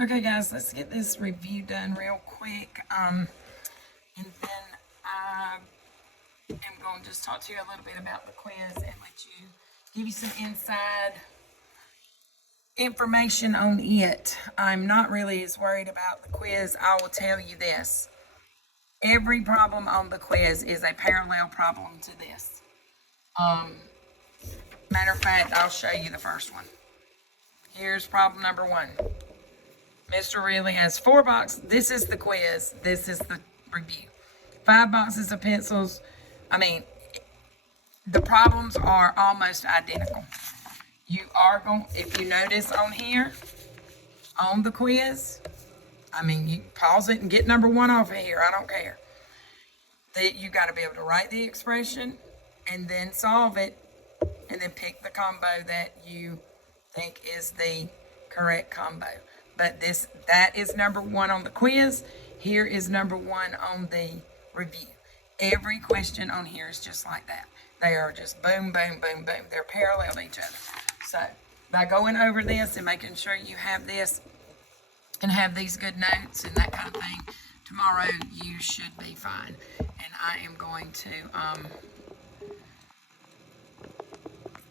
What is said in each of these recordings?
Okay, guys, let's get this review done real quick. And then I am going to just talk to you a little bit about the quiz and let you give you some inside information on it. I'm not really as worried about the quiz. I will tell you this. Every problem on the quiz is a parallel problem to this. Matter of fact, I'll show you the first one. Here's problem number 1. Mr. Ridley has 4 boxes. This is the quiz. This is the review. 5 boxes of pencils. The problems are almost identical. You are going, if you notice on here, on the quiz, you pause it and get number 1 off of here. I don't care. You got to be able to write the expression and then solve it and then pick the combo that you think is the correct combo. But that is number 1 on the quiz. Here is number 1 on the review. Every question on here is just like that. They are just boom, boom, boom, boom. They're parallel to each other. So by going over this and making sure you have this and have these good notes and that kind of thing, tomorrow you should be fine. And I am going to,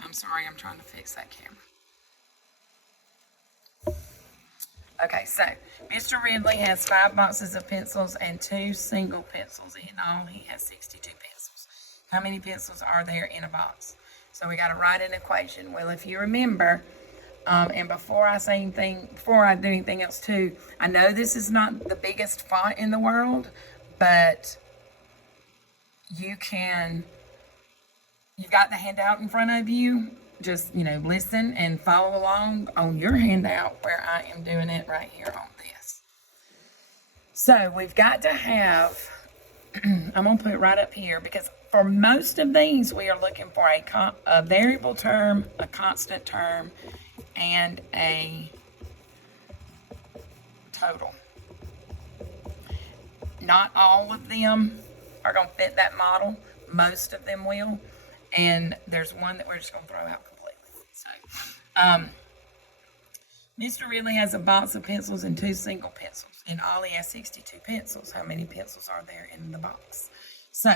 I'm sorry, I'm trying to fix that camera. Okay, so Mr. Ridley has 5 boxes of pencils and 2 single pencils. In all, he has 62 pencils. How many pencils are there in a box? So we got to write an equation. Well, if you remember, and before I do anything else too, I know this is not the biggest font in the world, but you've got the handout in front of you. Just, listen and follow along on your handout where I am doing it right here on this. So we've got to have, I'm going to put it right up here because for most of these, we are looking for a variable term, a constant term, and a total. Not all of them are going to fit that model. Most of them will. And there's one that we're just going to throw out completely. So, Mr. Ridley has a box of pencils and 2 single pencils. In all, he has 62 pencils. How many pencils are there in the box? So,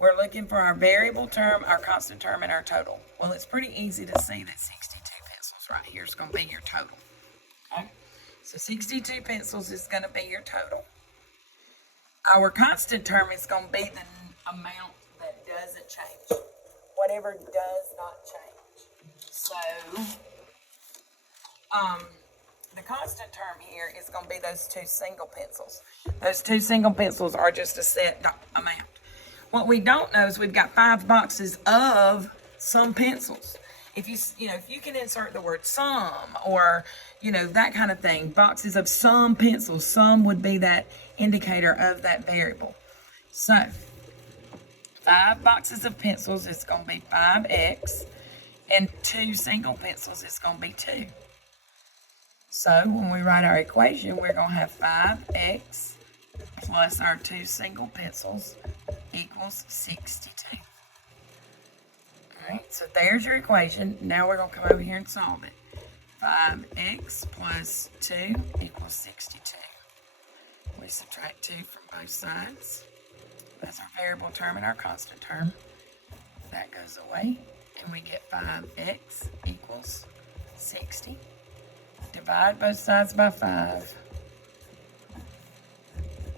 we're looking for our variable term, our constant term, and our total. Well, it's pretty easy to see that 62 pencils right here is going to be your total. Okay? So, 62 pencils is going to be your total. Our constant term is going to be the amount that doesn't change. Whatever does not change. So, the constant term here is going to be those 2 single pencils. Those 2 single pencils are just a set amount. What we don't know is we've got 5 boxes of some pencils. If you can insert the word some or, that kind of thing, boxes of some pencils, some would be that indicator of that variable. So, 5 boxes of pencils is going to be 5x, and 2 single pencils is going to be 2. So when we write our equation, we're going to have 5x plus our 2 single pencils equals 62. All right, so there's your equation. Now we're going to come over here and solve it. 5x plus 2 equals 62. We subtract 2 from both sides. That's our variable term and our constant term. That goes away, and we get 5x equals 60. Divide both sides by 5,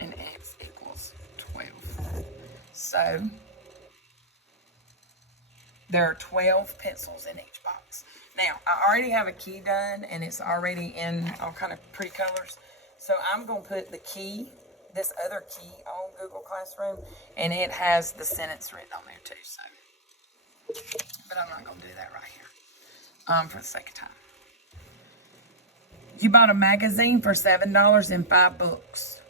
and x equals 12. So, there are 12 pencils in each box. Now, I already have a key done, and it's already in all kind of pretty colors. So, I'm going to put the key, this other key on Google Classroom, and it has the sentence written on there too. So, but I'm not going to do that right here for the sake of time. You bought a magazine for $7 and 5 books.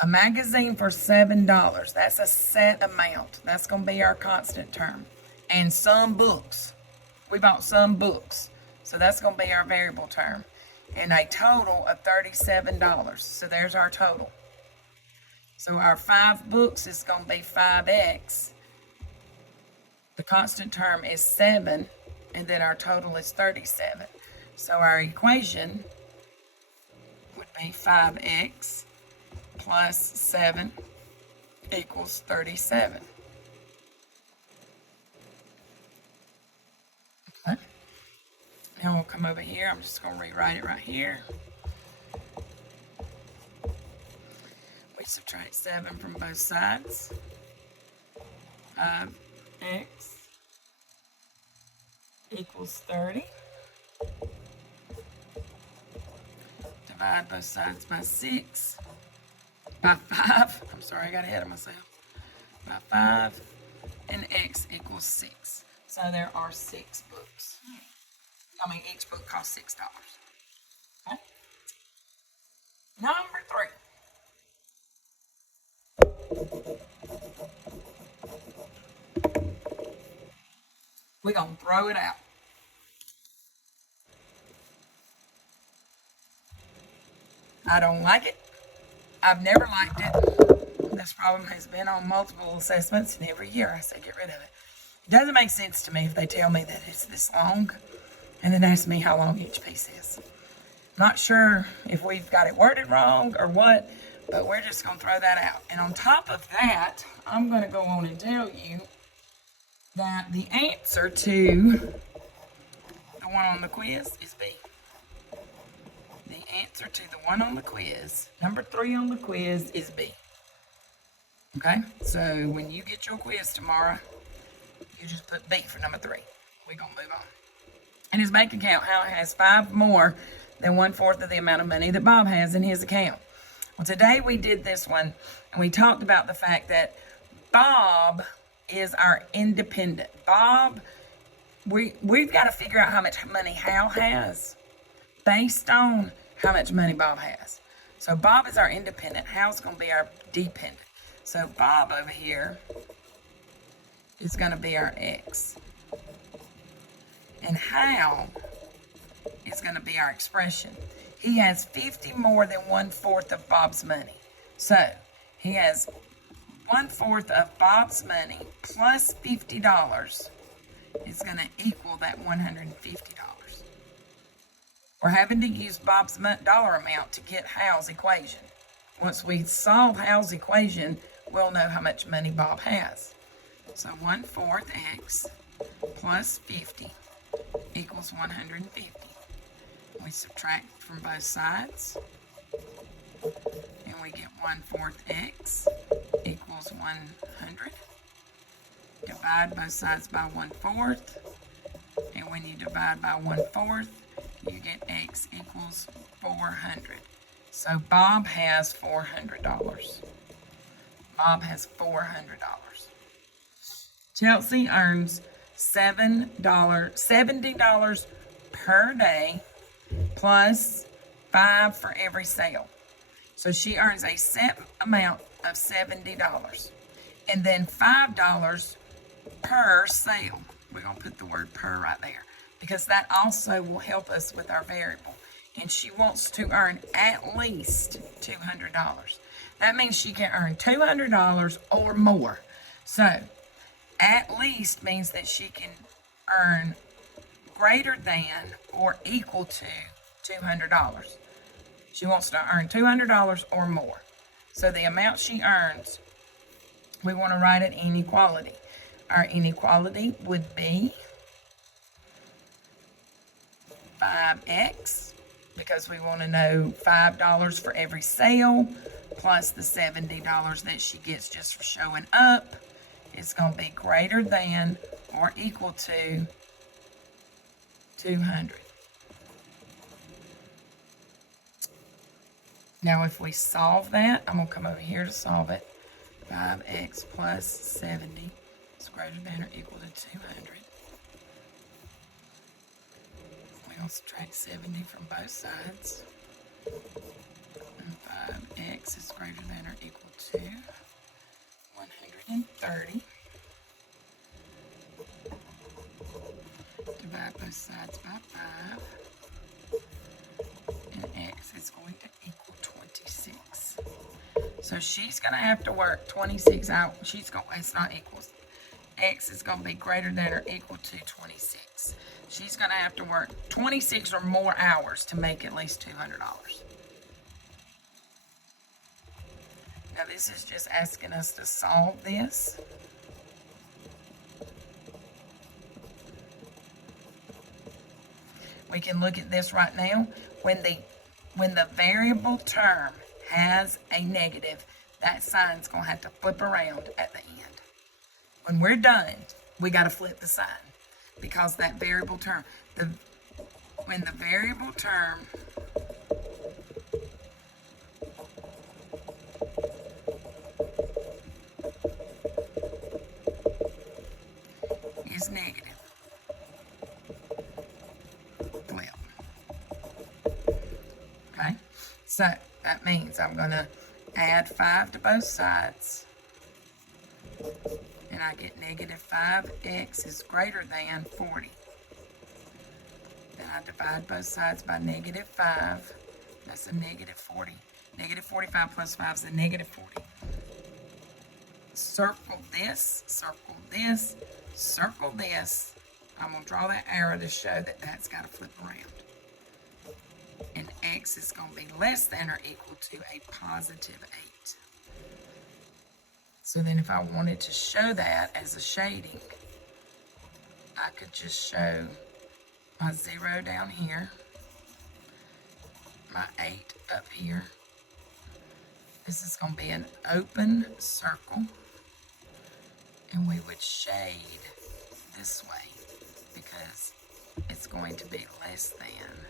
A magazine for $7. That's a set amount. That's going to be our constant term. And some books. We bought some books. So that's going to be our variable term. And a total of $37. So there's our total. So our 5 books is going to be 5x. The constant term is 7. And then our total is 37. So our equation be 5x plus 7 equals 37. Okay. Now we'll come over here. I'm just going to rewrite it right here. We subtract 7 from both sides. 5x equals 30. Divide both sides by 6. By 5. I'm sorry, I got ahead of myself. By 5. And x equals 6. So there are 6 books. I mean, each book costs $6. Okay? Number 3. We're going to throw it out. I don't like it. I've never liked it. This problem has been on multiple assessments, and every year I say get rid of it. It doesn't make sense to me if they tell me that it's this long and then ask me how long each piece is. I'm not sure if we've got it worded wrong or what, but we're just going to throw that out. And on top of that, I'm going to go on and tell you that the answer to the one on the quiz is B. The answer to the one on the quiz, number 3 on the quiz, is B. Okay? So when you get your quiz tomorrow, you just put B for number 3. We're going to move on. In his bank account, Hal has 5 more than 1/4 of the amount of money that Bob has in his account. Well, today we did this one, and we talked about the fact that Bob is our independent. Bob, we've got to figure out how much money Hal has based on how much money Bob has. So Bob is our independent. Hal's going to be our dependent. So Bob over here is going to be our X. And Hal is going to be our expression. He has 50 more than 1/4 of Bob's money. So he has 1/4 of Bob's money plus $50 is going to equal that $150. We're having to use Bob's dollar amount to get Hal's equation. Once we solve Hal's equation, we'll know how much money Bob has. So 1/4 X plus 50 equals 150. We subtract from both sides, and we get 1/4 X equals 100. Divide both sides by 1/4, and when you divide by 1/4, you get X equals 400. So Bob has $400. Bob has $400. Chelsea earns $70 per day plus 5 for every sale. So she earns a set amount of $70 and then $5 per sale. We're going to put the word per right there because that also will help us with our variable. And she wants to earn at least $200. That means she can earn $200 or more. So at least means that she can earn greater than or equal to $200. She wants to earn $200 or more. So the amount she earns, we want to write an inequality. Our inequality would be 5x, because we want to know $5 for every sale plus the $70 that she gets just for showing up. It's going to be greater than or equal to 200. Now, if we solve that, I'm going to come over here to solve it. 5x plus 70 is greater than or equal to 200. We're going to subtract 70 from both sides. And 5x is greater than or equal to 130. Divide both sides by 5. And x is going to equal 26. So she's going to have to work 26 hours. It's not equals. X is going to be greater than or equal to 26. She's going to have to work 26 or more hours to make at least $200. Now this is just asking us to solve this. We can look at this right now. When the variable term has a negative, that sign's going to have to flip around at the end. When we're done, we got to flip the sign because that variable term, when the variable term is negative, flip. Okay, so that means I'm going to add 5 to both sides, and I get negative 5x is greater than 40. Then I divide both sides by negative 5. That's a negative 40. Negative 45 plus 5 is a negative 40. Circle this, circle this, circle this. I'm going to draw that arrow to show that that's got to flip around. And x is going to be less than or equal to a positive 8. So then if I wanted to show that as a shading, I could just show my 0 down here, my 8 up here. This is going to be an open circle, and we would shade this way because it's going to be less than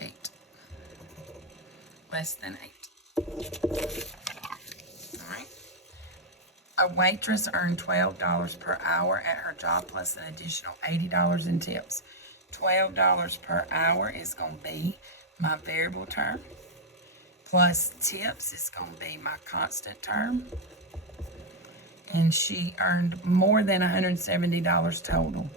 8. Less than 8. All right. A waitress earned $12 per hour at her job plus an additional $80 in tips. $12 per hour is going to be my variable term, plus tips is going to be my constant term. And she earned more than $170 total.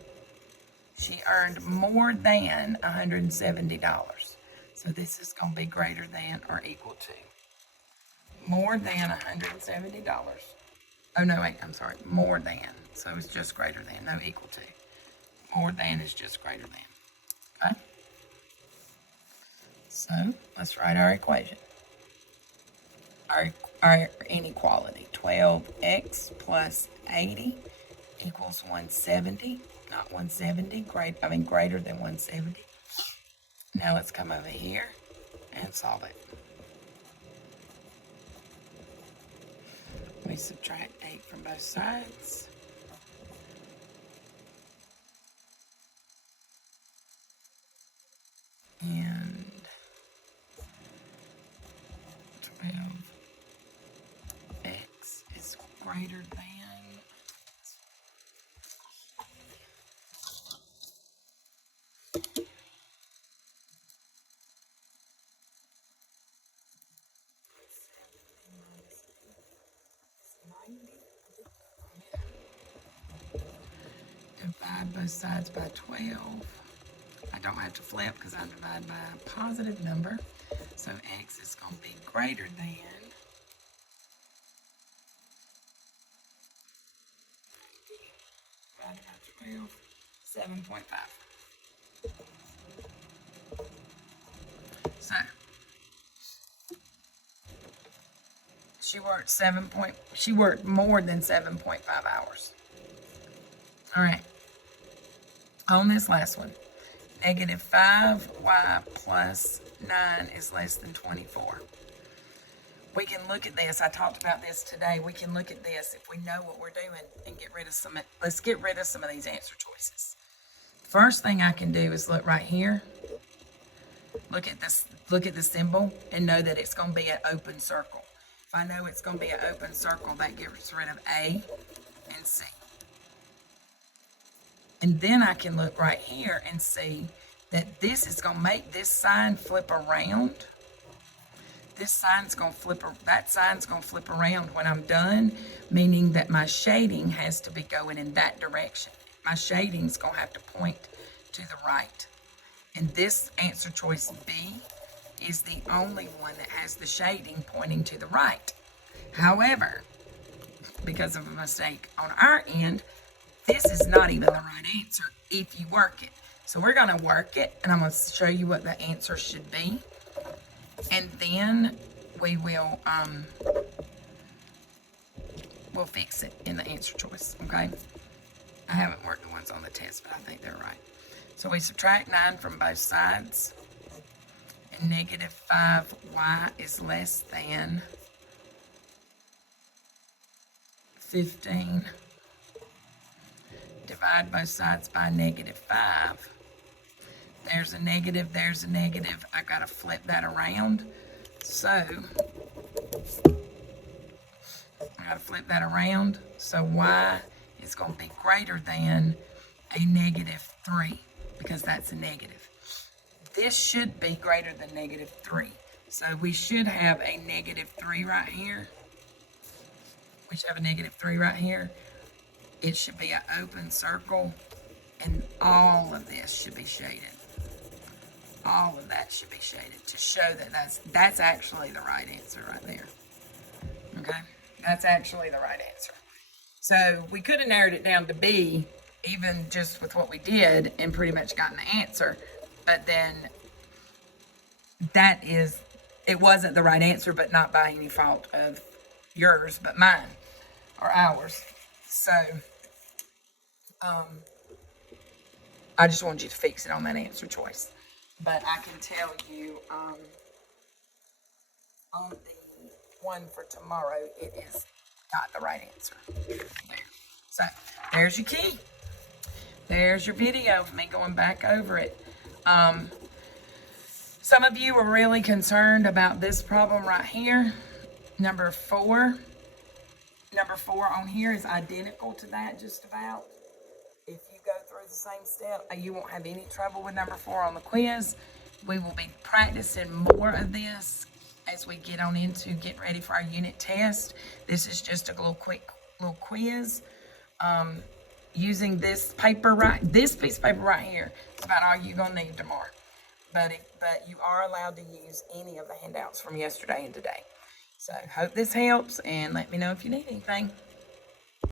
She earned more than $170. So this is going to be greater than or equal to. More than $170. Oh, no, wait, I'm sorry. More than. So it's just greater than, no equal to. More than is just greater than. Okay? So let's write our equation. Our inequality. 12x plus 80 equals 170. Not 170, greater than 170. Now let's come over here and solve it. We subtract 8 from both sides. And 12x is greater than. Divide both sides by 12. I don't have to flip because I divide by a positive number. So x is going to be greater than 7.5. So she worked more than 7.5 hours. All right. On this last one, negative 5y plus 9 is less than 24. We can look at this. I talked about this today. We can look at this if we know what we're doing and get rid of some. Let's get rid of some of these answer choices. First thing I can do is look right here. Look at this. Look at the symbol and know that it's going to be an open circle. If I know it's going to be an open circle, that gets rid of A and C. And then I can look right here and see that this is going to make this sign flip around. This sign's going to flip, that sign's going to flip around when I'm done, meaning that my shading has to be going in that direction. My shading's going to have to point to the right. And this answer choice B is the only one that has the shading pointing to the right. However, because of a mistake on our end, this is not even the right answer if you work it. So we're going to work it, and I'm going to show you what the answer should be. And then we will we'll fix it in the answer choice, okay? I haven't worked the ones on the test, but I think they're right. So we subtract 9 from both sides, and negative 5y is less than 15. Divide both sides by negative 5. There's a negative, there's a negative. I've got to flip that around. So, I got to flip that around. So y is going to be greater than a negative 3, because that's a negative. This should be greater than negative 3. So we should have a negative 3 right here. We should have a negative 3 right here. It should be an open circle, and all of this should be shaded. All of that should be shaded to show that that's actually the right answer right there. Okay? That's actually the right answer. So we could have narrowed it down to B, even just with what we did, and pretty much gotten the answer. But then it wasn't the right answer, but not by any fault of yours, but mine or ours. So I just wanted you to fix it on that answer choice. But I can tell you on the one for tomorrow, it is got the right answer. There. So there's your key. There's your video of me going back over it. Some of you were really concerned about this problem right here. Number 4. Number 4 on here is identical to that, just about. If you go through the same step, you won't have any trouble with number 4 on the quiz. We will be practicing more of this as we get on into getting ready for our unit test. This is just a quick little quiz. Using this paper this piece of paper right here is about all you're gonna need tomorrow. But you are allowed to use any of the handouts from yesterday and today. So hope this helps, and let me know if you need anything.